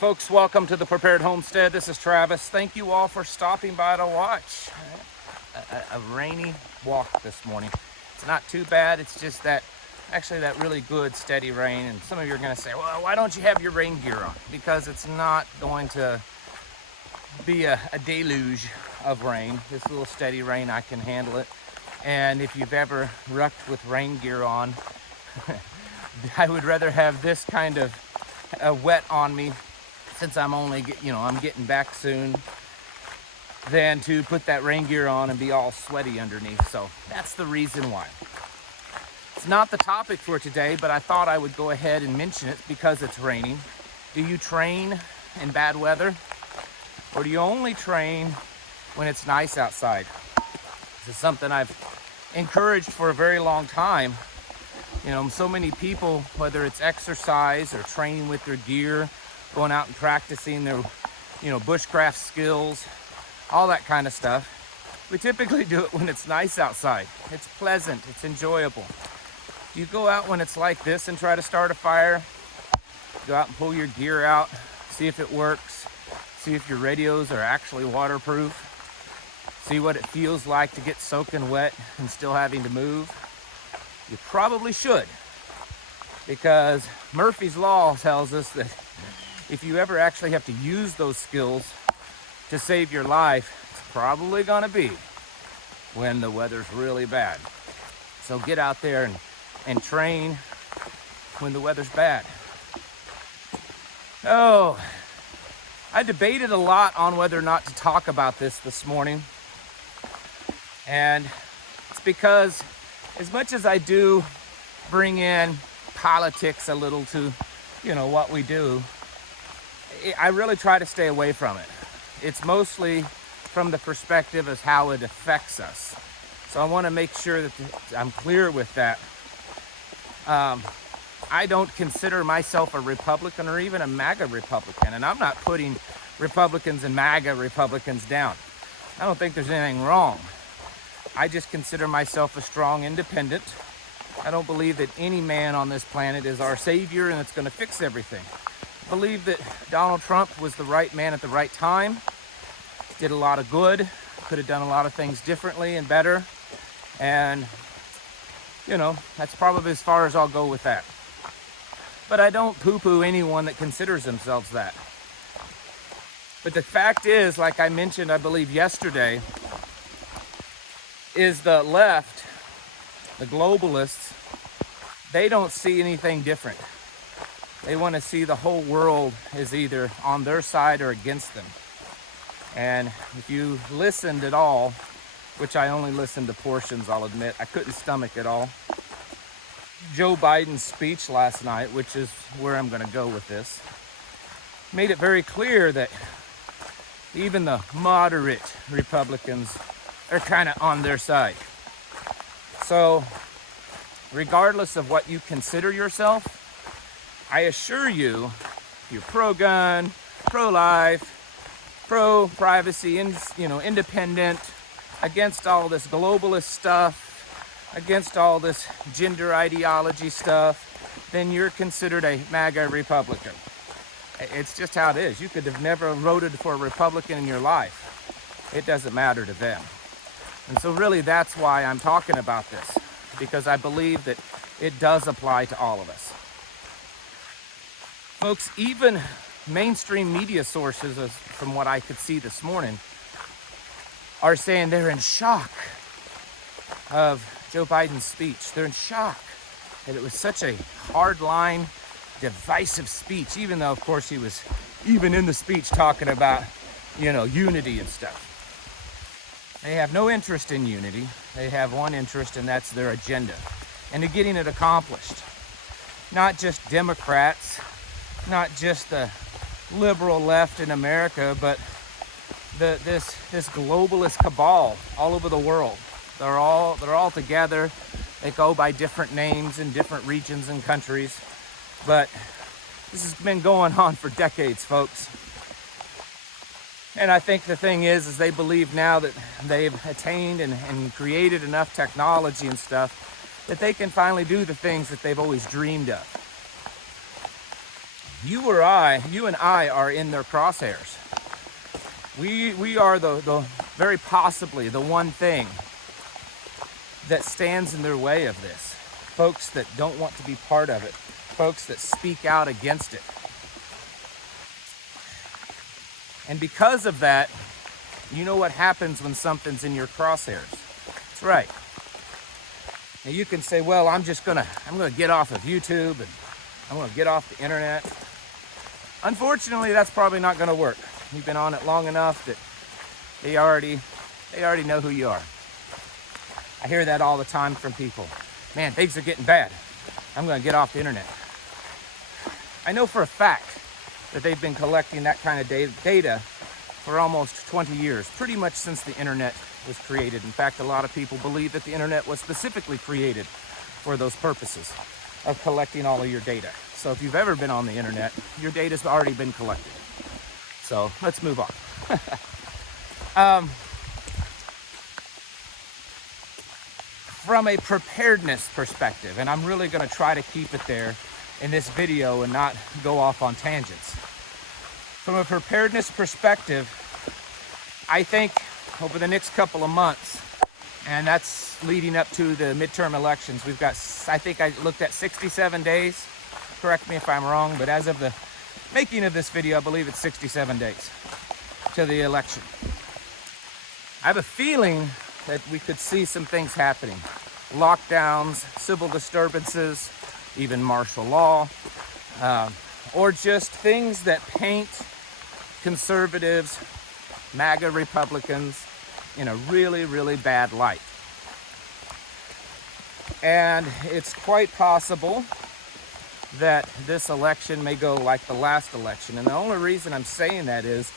Folks, welcome to the Prepared Homestead. This is Travis. Thank you all for stopping by to watch a rainy walk this morning. It's not too bad. It's just that really good steady rain. And some of you are going to say, well, why don't you have your rain gear on? Because it's not going to be a deluge of rain. This little steady rain, I can handle it. And if you've ever rucked with rain gear on, I would rather have this kind of wet on me, since I'm only, I'm getting back soon, than to put that rain gear on and be all sweaty underneath. So that's the reason why. It's not the topic for today, but I thought I would go ahead and mention it because it's raining. Do you train in bad weather? Or do you only train when it's nice outside? This is something I've encouraged for a very long time. So many people, whether it's exercise or training with their gear, going out and practicing their, bushcraft skills, all that kind of stuff. We typically do it when it's nice outside. It's pleasant, it's enjoyable. You go out when it's like this and try to start a fire. Go out and pull your gear out, see if it works, see if your radios are actually waterproof, see what it feels like to get soaking wet and still having to move. You probably should, because Murphy's Law tells us that if you ever actually have to use those skills to save your life, it's probably going to be when the weather's really bad. So get out there and train when the weather's bad. Oh, I debated a lot on whether or not to talk about this morning. And it's because as much as I do bring in politics a little to, what we do, I really try to stay away from it. It's mostly from the perspective of how it affects us. So I want to make sure that I'm clear with that. I don't consider myself a Republican or even a MAGA Republican, and I'm not putting Republicans and MAGA Republicans down. I don't think there's anything wrong. I just consider myself a strong independent. I don't believe that any man on this planet is our savior and it's going to fix everything. I believe that Donald Trump was the right man at the right time, did a lot of good, could have done a lot of things differently and better. And, that's probably as far as I'll go with that. But I don't poo-poo anyone that considers themselves that. But the fact is, like I mentioned, I believe yesterday, is the left, the globalists, they don't see anything different. They want to see the whole world is either on their side or against them. And if you listened at all, which I only listened to portions, I'll admit, I couldn't stomach it all. Joe Biden's speech last night, which is where I'm going to go with this, made it very clear that even the moderate Republicans are kind of on their side. So, regardless of what you consider yourself, I assure you, if you're pro-gun, pro-life, pro-privacy, independent, against all this globalist stuff, against all this gender ideology stuff, then you're considered a MAGA Republican. It's just how it is. You could have never voted for a Republican in your life. It doesn't matter to them. And so really that's why I'm talking about this, because I believe that it does apply to all of us. Folks, even mainstream media sources, from what I could see this morning, are saying they're in shock of Joe Biden's speech. They're in shock that it was such a hardline, divisive speech, even though, of course, he was even in the speech talking about, unity and stuff. They have no interest in unity. They have one interest, and that's their agenda and to getting it accomplished. Not just Democrats, not just the liberal left in America, but this globalist cabal all over the world. They're all together. They go by different names in different regions and countries, but this has been going on for decades, folks. And I think the thing is they believe now that they've attained and created enough technology and stuff that they can finally do the things that they've always dreamed of. you and I are in their crosshairs. We are the very possibly the one thing that stands in their way of this. Folks that don't want to be part of it. Folks that speak out against it. And because of that, you know what happens when something's in your crosshairs. That's right. Now you can say, well, I'm gonna get off of YouTube and I'm gonna get off the internet. Unfortunately, that's probably not gonna work. You've been on it long enough that they already know who you are. I hear that all the time from people. Man, things are getting bad. I'm gonna get off the internet. I know for a fact that they've been collecting that kind of data for almost 20 years, pretty much since the internet was created. In fact, a lot of people believe that the internet was specifically created for those purposes of collecting all of your data. So if you've ever been on the internet, your data's already been collected. So let's move on. From a preparedness perspective, and I'm really going to try to keep it there in this video and not go off on tangents. From a preparedness perspective, I think over the next couple of months, and that's leading up to the midterm elections, we've got, I think I looked at 67 days. Correct me if I'm wrong, but as of the making of this video, I believe it's 67 days to the election. I have a feeling that we could see some things happening. Lockdowns, civil disturbances, even martial law, or just things that paint conservatives, MAGA Republicans in a really, really bad light. And it's quite possible that this election may go like the last election. And the only reason I'm saying that is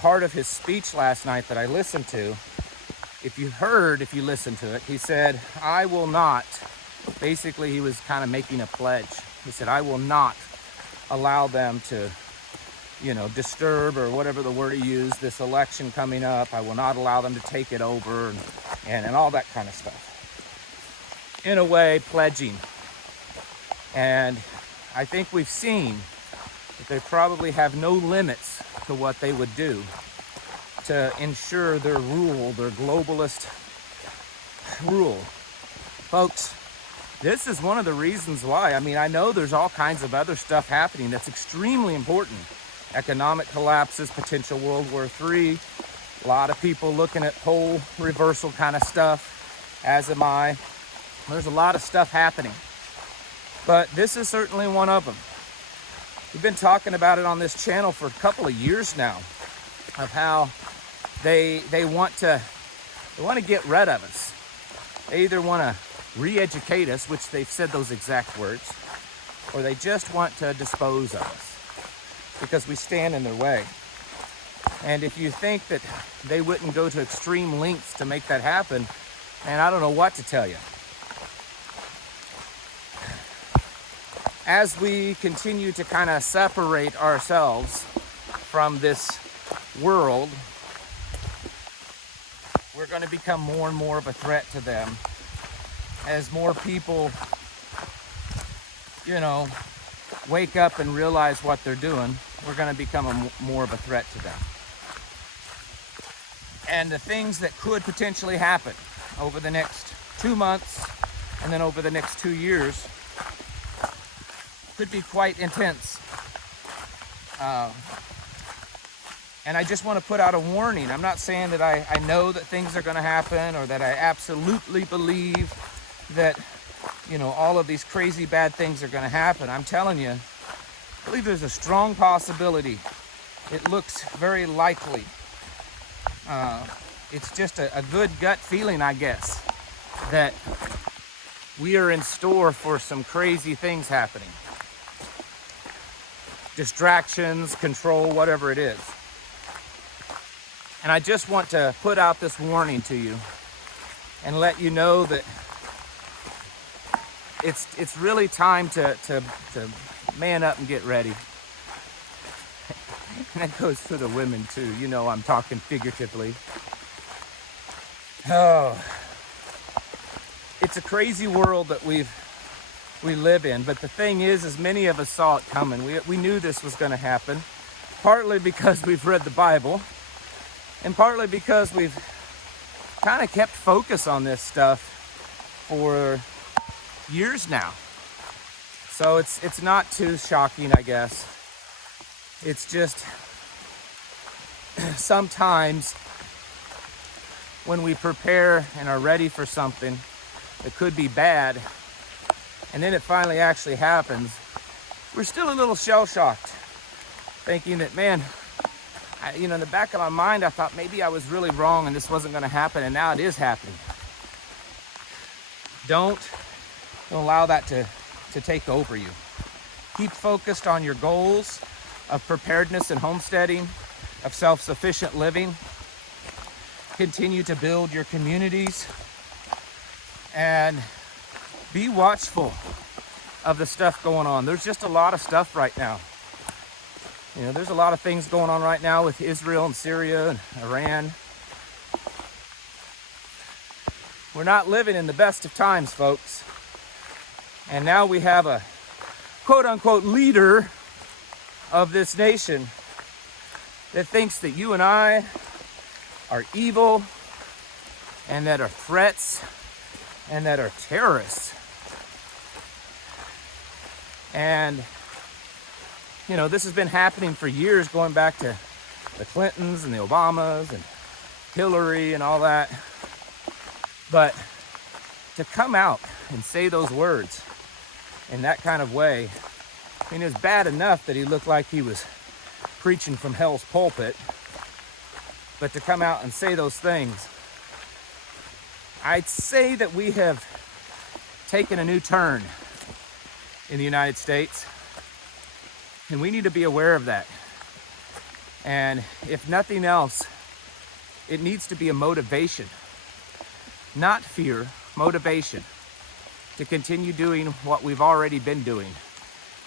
part of his speech last night that I listened to. If you listened to it, he said, I will not, basically he was kind of making a pledge. He said, I will not allow them to, disturb, or whatever the word he used, this election coming up. I will not allow them to take it over and all that kind of stuff. In a way, pledging. And I think we've seen that they probably have no limits to what they would do to ensure their rule, their globalist rule. Folks, this is one of the reasons why. I mean, I know there's all kinds of other stuff happening that's extremely important. Economic collapses, potential World War III, a lot of people looking at pole reversal kind of stuff, as am I. There's a lot of stuff happening. But this is certainly one of them. We've been talking about it on this channel for a couple of years now, of how they want to get rid of us. They either want to re-educate us, which they've said those exact words, or they just want to dispose of us because we stand in their way. And if you think that they wouldn't go to extreme lengths to make that happen, man, I don't know what to tell you. As we continue to kind of separate ourselves from this world, we're going to become more and more of a threat to them. As more people, wake up and realize what they're doing, we're going to become more of a threat to them. And the things that could potentially happen over the next 2 months and then over the next 2 years could be quite intense. And I just want to put out a warning. I'm not saying that I know that things are going to happen, or that I absolutely believe that, all of these crazy bad things are going to happen. I'm telling you, I believe there's a strong possibility. It looks very likely. It's just a good gut feeling, I guess, that we are in store for some crazy things happening. Distractions, control, whatever it is. And I just want to put out this warning to you and let you know that it's really time to man up and get ready. And that goes for the women too. I'm talking figuratively. Oh, it's a crazy world that we've we live in. But the thing is many of us saw it coming. We knew this was going to happen, partly because we've read the Bible, and partly because we've kind of kept focus on this stuff for years now. So it's not too shocking, I guess. It's just sometimes when we prepare and are ready for something that could be bad, and then it finally actually happens, we're still a little shell-shocked, thinking that, man, in the back of my mind, I thought maybe I was really wrong and this wasn't going to happen, and now it is happening. Don't allow that to take over you. Keep focused on your goals of preparedness and homesteading, of self-sufficient living. Continue to build your communities and be watchful of the stuff going on. There's just a lot of stuff right now. There's a lot of things going on right now with Israel and Syria and Iran. We're not living in the best of times, folks. And now we have a quote-unquote leader of this nation that thinks that you and I are evil and that are threats and that are terrorists. And this has been happening for years, going back to the Clintons and the Obamas and Hillary and all that. But to come out and say those words in that kind of way, it's bad enough that he looked like he was preaching from hell's pulpit, but to come out and say those things, I'd say that we have taken a new turn in the United States, and we need to be aware of that. And if nothing else, it needs to be a motivation, not fear, motivation, to continue doing what we've already been doing.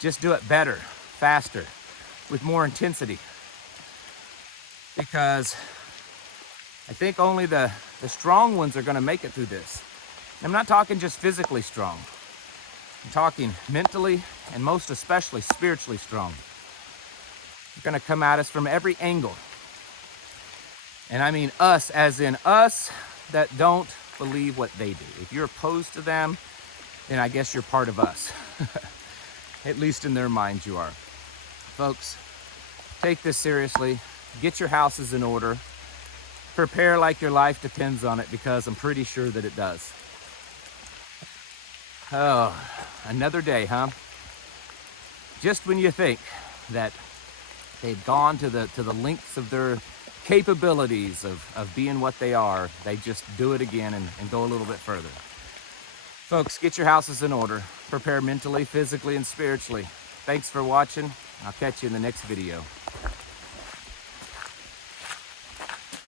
Just do it better, faster, with more intensity. Because I think only the strong ones are going to make it through this. I'm not talking just physically strong. I'm talking mentally and most especially spiritually strong. They're going to come at us from every angle. And I mean us, as in us that don't believe what they do. If you're opposed to them, then I guess you're part of us. At least in their minds you are. Folks, take this seriously. Get your houses in order. Prepare like your life depends on it, because I'm pretty sure that it does. Oh, another day, huh? Just when you think that they've gone to the lengths of their capabilities of being what they are, they just do it again and go a little bit further. Folks, get your houses in order. Prepare mentally, physically, and spiritually. Thanks for watching. I'll catch you in the next video.